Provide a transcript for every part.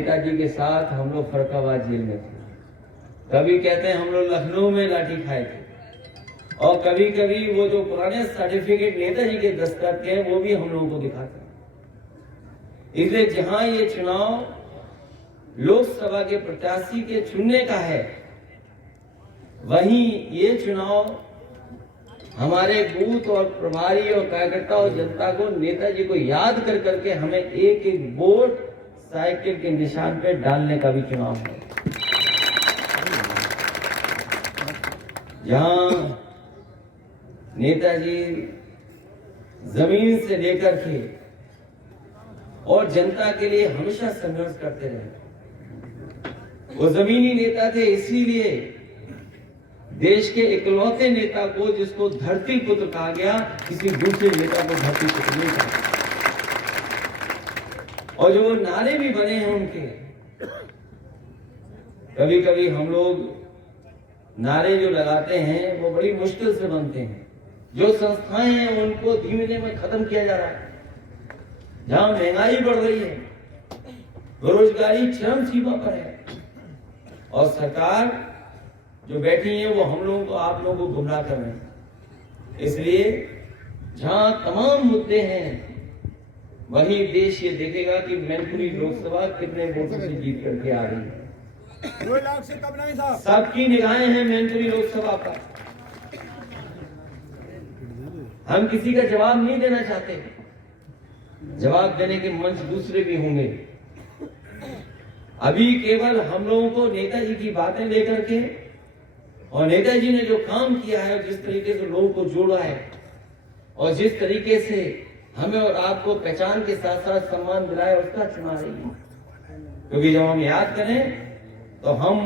नेताजी के साथ हम लोग फरक्काबाद जेल में थे, कभी कहते हैं हम लोग लखनऊ में लाठी खाए थे, और कभी कभी वो जो पुराने सर्टिफिकेट नेताजी के दस्तखत के हैं वो भी हम लोगों को दिखाते हैं। इसलिए जहां ये चुनाव लोकसभा के प्रत्याशी के चुनने का है, वहीं ये चुनाव हमारे बूथ और प्रभारी और कार्यकर्ता और जनता को नेताजी को याद कर करके हमें एक एक वोट साइकिल के निशान पे डालने का भी चुनाव है। जहां नेताजी जमीन से लेकर के और जनता के लिए हमेशा संघर्ष करते रहे। वो जमीनी नेता थे, इसीलिए देश के इकलौते नेता को जिसको धरती पुत्र कहा गया, किसी दूसरे नेता को धरती पुत्र नहीं कहा। और जो वो नारे भी बने हैं उनके, कभी कभी हम लोग नारे जो लगाते हैं वो बड़ी मुश्किल से बनते हैं। जो संस्थाएं हैं उनको धीमे धीमे खत्म किया जा रहा है। जहां महंगाई बढ़ रही है, बेरोजगारी चरम सीमा पर है, और सरकार जो बैठी है वो हम लोगों को, आप लोगों को गुमराह कर रहे हैं। इसलिए जहां तमाम मुद्दे हैं, वही देश ये देखेगा कि मैनपुरी लोकसभा कितने वोटों से जीत करके आ रही है। 2 लाख से कम नहीं साहब। सबकी निगाहें हैं मैनपुरी लोकसभा पर। हम किसी का जवाब नहीं देना चाहते, जवाब देने के मंच दूसरे भी होंगे। अभी केवल हम लोगों को नेताजी की बातें लेकर के और नेताजी ने जो काम किया है, जिस तरीके से लोगों को जोड़ा है, और जिस तरीके से हमें और आपको पहचान के साथ साथ सम्मान दिलाया, उसका चुनाव है। क्योंकि जब हम याद करें तो हम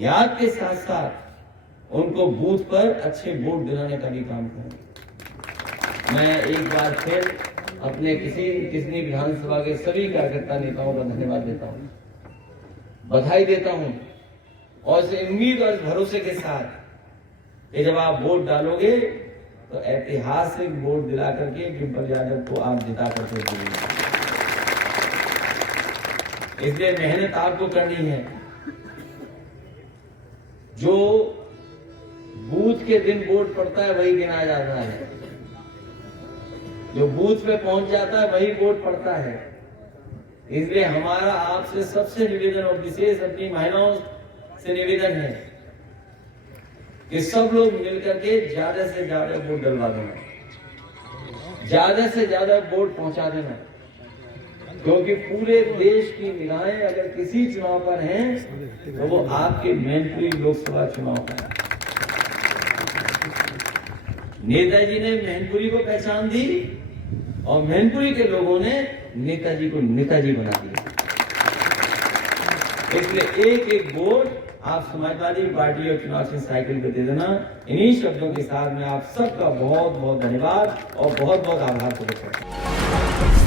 याद के साथ साथ उनको बूथ पर अच्छे वोट दिलाने का भी काम करें। मैं एक बार फिर अपने किसी विधानसभा के सभी कार्यकर्ता नेताओं का धन्यवाद देता हूं, बधाई देता हूं, और इस उम्मीद और इस भरोसे के साथ कि जब आप वोट डालोगे तो ऐतिहासिक वोट दिला करके डिम्पल यादव को आप जिता करके देंगे। इसलिए मेहनत आपको करनी है। जो बूथ के दिन वोट पड़ता है वही गिना जाता है, जो बूथ पे पहुंच जाता है वही वोट पड़ता है। इसलिए हमारा आपसे सबसे निवेदन, और विशेष अपनी महिलाओं से निवेदन है कि सब लोग मिलकर के ज्यादा से ज्यादा वोट डलवा देना, ज्यादा से ज्यादा वोट पहुंचा देना। क्योंकि पूरे देश की निगाहें अगर किसी चुनाव पर हैं तो वो आपके मैनपुरी लोकसभा चुनाव पर है। नेताजी ने मैनपुरी को पहचान दी और मैनपुरी के लोगों ने नेताजी को नेताजी बना दिया। इसलिए एक एक वोट आप समाजवादी पार्टी और चुनाव से साइकिल को दे देना। इन्हीं शब्दों के साथ मैं आप सबका बहुत बहुत धन्यवाद और बहुत बहुत आभार प्रकट करता हूं।